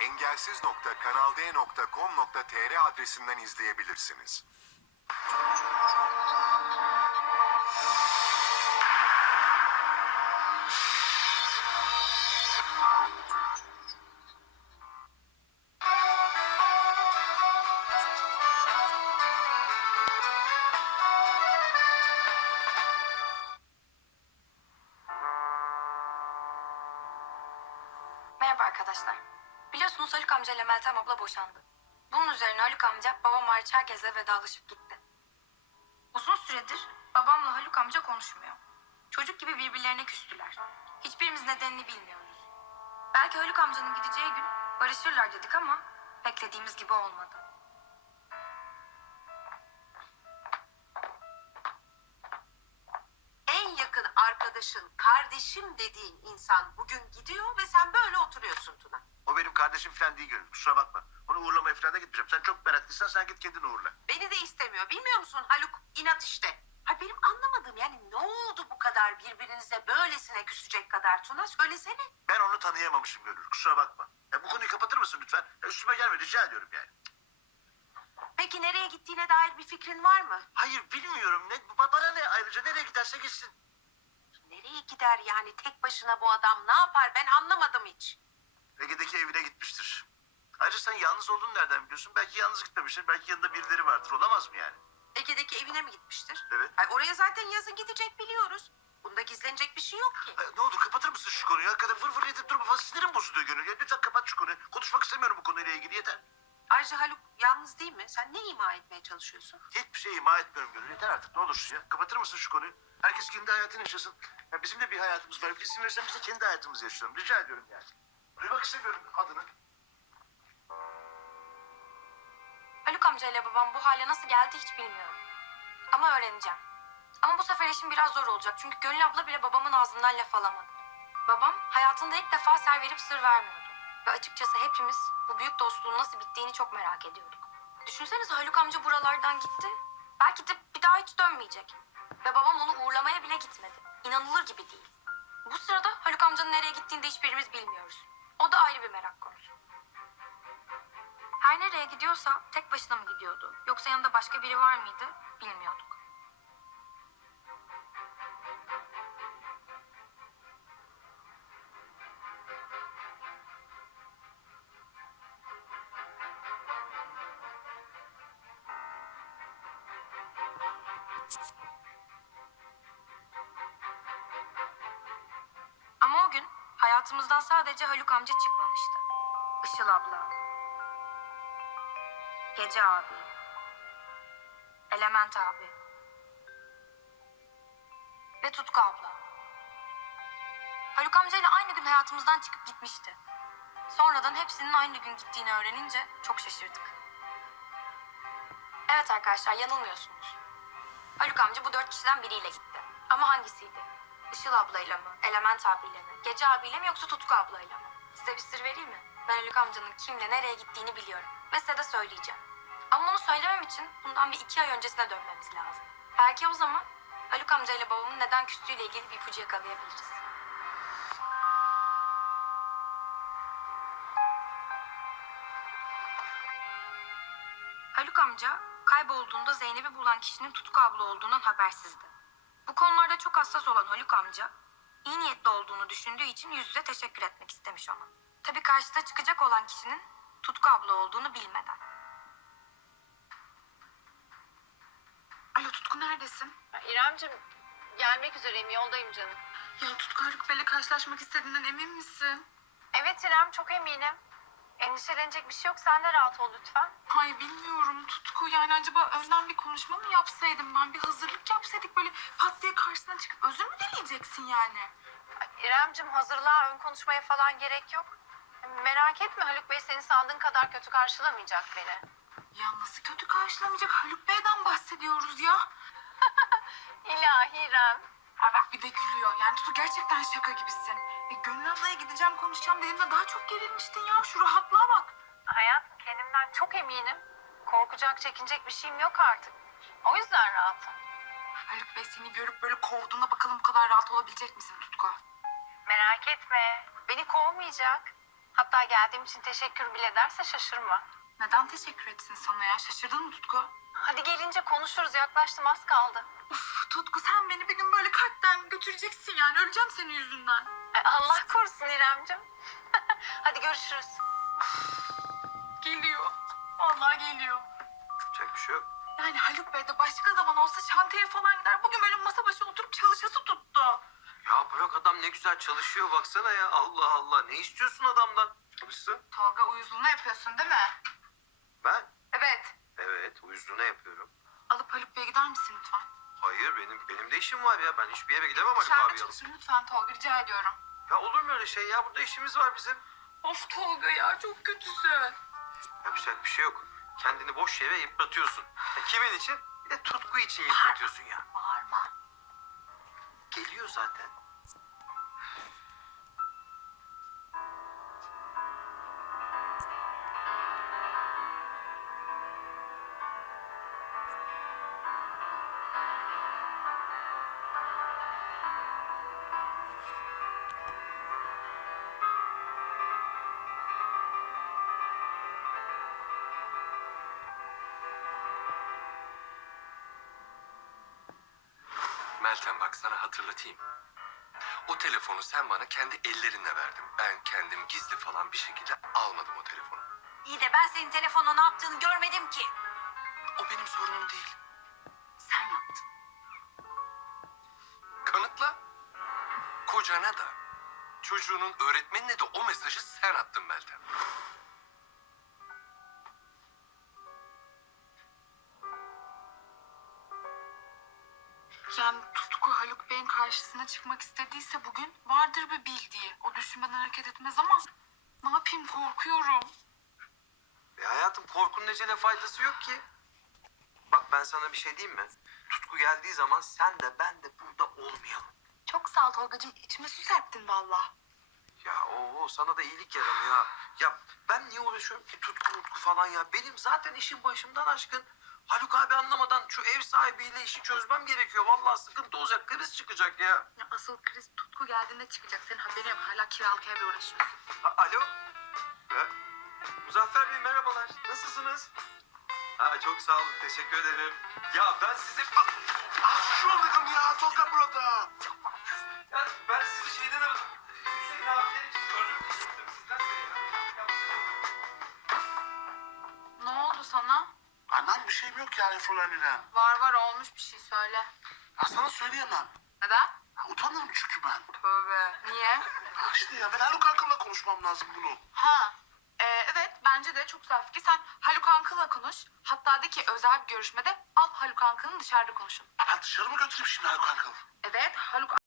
engelsiz.kanalde.com.tr adresinden izleyebilirsiniz. Merhaba arkadaşlar. Biliyorsunuz Haluk amca ile Meltem abla boşandı. Bunun üzerine Haluk amca babam hariç herkesle vedalaşıp gitti. Uzun süredir babamla Haluk amca konuşmuyor. Çocuk gibi birbirlerine küstüler. Hiçbirimiz nedenini bilmiyoruz. Belki Haluk amcanın gideceği gün barışırlar dedik ama beklediğimiz gibi olmadı. Arkadaşın, kardeşim dediğin insan bugün gidiyor ve sen böyle oturuyorsun Tuna. O benim kardeşim falan değil Gönül. Kusura bakma. Onu uğurlamaya falan da gitmeyeceğim. Sen çok meraklıysan sen git kendin uğurla. Beni de istemiyor. Bilmiyor musun Haluk? İnat işte. Ha benim anlamadığım yani ne oldu bu kadar birbirinize böylesine küsecek kadar Tuna? Söylesene. Ben onu tanıyamamışım Gönül. Kusura bakma. Ya bu konuyu kapatır mısın lütfen? Ya üstüme gelme rica ediyorum yani. Peki nereye gittiğine dair bir fikrin var mı? Hayır bilmiyorum. Ne, ba- bana ne ayrıca nereye giderse gitsin. Gider yani tek başına bu adam ne yapar ben anlamadım hiç. Ege'deki evine gitmiştir. Ayrıca sen yalnız olduğunu nereden biliyorsun? Belki yalnız gitmemiştir. Belki yanında birileri vardır. Olamaz mı yani? Ege'deki evine mi gitmiştir? Evet. Ay oraya zaten yazın gidecek biliyoruz. Bunda gizlenecek bir şey yok ki. Ay, ne olur kapatır mısın şu konuyu? Hakikaten fır fır edip durma. Fazla sinirim bozuluyor Gönül. Ya, lütfen kapat şu konuyu. Konuşmak istemiyorum bu konuyla ilgili yeter. Ayrıca Haluk yalnız değil mi? Sen ne ima etmeye çalışıyorsun? Hiçbir şey ima etmiyorum Gönül. Yeter artık ne olursun ya. Kapatır mısın şu konuyu? Herkes kendi hayatını yaşasın. Ya bizim de bir hayatımız var. Bir isim verirsen biz de kendi hayatımızı yaşayalım. Rica ediyorum yani. Duymak istemiyorum adını. Haluk amca ile babam bu hale nasıl geldi hiç bilmiyorum. Ama öğreneceğim. Ama bu sefer işim biraz zor olacak. Çünkü Gönül abla bile babamın ağzından laf alamadı. Babam hayatında ilk defa ser verip sır vermiyordu. Ve açıkçası hepimiz bu büyük dostluğun nasıl bittiğini çok merak ediyorduk. Düşünsenize Haluk amca buralardan gitti. Belki de bir daha hiç dönmeyecek. Ve babam onu uğurlamaya bile gitmedi. İnanılır gibi değil. Bu sırada Haluk amcanın nereye gittiğini de hiçbirimiz bilmiyoruz. O da ayrı bir merak konusu. Her nereye gidiyorsa tek başına mı gidiyordu? Yoksa yanında başka biri var mıydı? Bilmiyorduk. Hayatımızdan sadece Haluk amca çıkmamıştı. Işıl abla, Gece abi. Element abi. Ve Tutku abla. Haluk amcayla aynı gün hayatımızdan çıkıp gitmişti. Sonradan hepsinin aynı gün gittiğini öğrenince çok şaşırdık. Evet arkadaşlar yanılmıyorsunuz. Haluk amca bu dört kişiden biriyle gitti. Ama hangisiydi? Işıl ablayla mı? Element abiyle mi? Gece abiyle mi yoksa Tutku ablayla mı? Size bir sır vereyim mi? Ben Haluk amcanın kimle nereye gittiğini biliyorum. Ve size de söyleyeceğim. Ama onu söylemem için bundan bir iki ay öncesine dönmemiz lazım. Belki o zaman Haluk amcayla babamın neden küstüğüyle ilgili bir ipucu yakalayabiliriz. Haluk amca kaybolduğunda Zeynep'i bulan kişinin Tutku abla olduğundan habersizdi. Bu konularda çok hassas olan Haluk amca iyi niyetli olduğunu düşündüğü için yüz yüze teşekkür etmek istemiş ona. Tabii karşıda çıkacak olan kişinin Tutku abla olduğunu bilmeden. Alo Tutku neredesin? İremcim gelmek üzereyim yoldayım canım. Ya Tutku Haluk Bey'le karşılaşmak istediğinden emin misin? Evet İrem çok eminim. Endişelenecek bir şey yok sen de rahat ol lütfen. Ay bilmiyorum Tutku yani acaba önden bir konuşma mı yapsaydım ben bir hazırlık yapsaydık böyle pat diye karşısına çıkıp özür mü dileyeceksin yani? Ay, İremcim hazırlığa ön konuşmaya falan gerek yok. Merak etme Haluk Bey seni sandığın kadar kötü karşılamayacak beni. Ya nasıl kötü karşılamayacak Haluk Bey'den bahsediyoruz ya. İlahi İrem. Ay bak bir de gülüyor yani Tutku gerçekten şaka gibisin. E, Gönül ablaya gideceğim konuşacağım dediğimde daha çok gerilmiştin ya şu rahatlığa bak. Hayatım kendimden çok eminim. Korkacak çekinecek bir şeyim yok artık. O yüzden rahatım. Haluk Bey seni görüp böyle kovduğunda bakalım bu kadar rahat olabilecek misin Tutku? Merak etme. Beni kovmayacak. Hatta geldiğim için teşekkür bile ederse şaşırma. Neden teşekkür etsin sana ya? Şaşırdın mı Tutku? Hadi gelince konuşuruz yaklaştım az kaldı. Uf Tutku sen beni bir gün böyle kalpten götüreceksin yani. Öleceğim senin yüzünden. Allah korusun İremcim. Hadi görüşürüz. Geliyor. Vallahi geliyor. Yapacak bir şey yok. Yani Haluk Bey de başka zaman olsa şantiyeye falan gider. Bugün böyle masa başı oturup çalışası tuttu. Ya bırak adam ne güzel çalışıyor baksana ya. Allah Allah ne istiyorsun adamdan? Çalışsın. Tolga uyuzluğunu yapıyorsun değil mi? Ben? Evet. Evet uyuzluğuna yapıyorum. Alıp Haluk Bey'e gider misin lütfen? Hayır benim benim de işim var ya. Ben hiçbir yere gidemem Haluk Dışarıda abi çalışın lütfen Tolga rica ediyorum. Ya olur mu öyle şey ya? Burada işimiz var bizim. Of Tolga ya çok kötüsün. Yapacak bir şey yok. Kendini boş yere yıpratıyorsun. Ya kimin için? Bir de tutku için yıpratıyorsun ya. Bağırma. Geliyor zaten. Meltem bak sana hatırlatayım. O telefonu sen bana kendi ellerinle verdin. Ben kendim gizli falan bir şekilde almadım o telefonu. İyi de ben senin telefonla ne yaptığını görmedim ki. O benim sorunum değil. Sen yaptın. Kanıtla. Kocana da, çocuğunun öğretmenine de o mesajı sen attın Meltem. Tutku Haluk Bey'in karşısına çıkmak istediyse bugün vardır bir bildiği. O düşünmeden hareket etmez ama ne yapayım korkuyorum. E hayatım korkunun ecele faydası yok ki. Bak ben sana bir şey diyeyim mi? Tutku geldiği zaman sen de ben de burada olmayalım. Çok sağ ol Tolgacığım. İçime su serptin valla. Ya o sana da iyilik yaramıyor ha. Ya ben niye uğraşıyorum ki tutku mutku falan ya. Benim zaten işim başımdan aşkın. Haluk abi anlamadan şu ev sahibiyle işi çözmem gerekiyor. Vallahi sıkıntı olacak, kriz çıkacak ya. Ya asıl kriz Tutku geldiğinde çıkacak. Senin haberin yok. Hala kiralık evle uğraşıyorsun. Ha, alo? Ha? Muzaffer Bey merhabalar. Nasılsınız? Ha çok sağ olun. Teşekkür ederim. Ya ben sizi... Ah, Ah şu anladım ya Tolga burada. Yok yani Fräulein. Var var olmuş bir şey söyle. Ya sana söyleyemem. Neden? Ya, utanırım çünkü ben. Tövbe. Niye? Ya işte ya ben Haluk Akın'la konuşmam lazım bunu. Ha. Ee, evet bence de çok güzel fikir. Sen Haluk Ankıl'la konuş. Hatta de ki özel bir görüşmede al Haluk Ankıl'ın dışarıda konuşun. Ben dışarı mı götüreyim şimdi Haluk Akın? Evet Haluk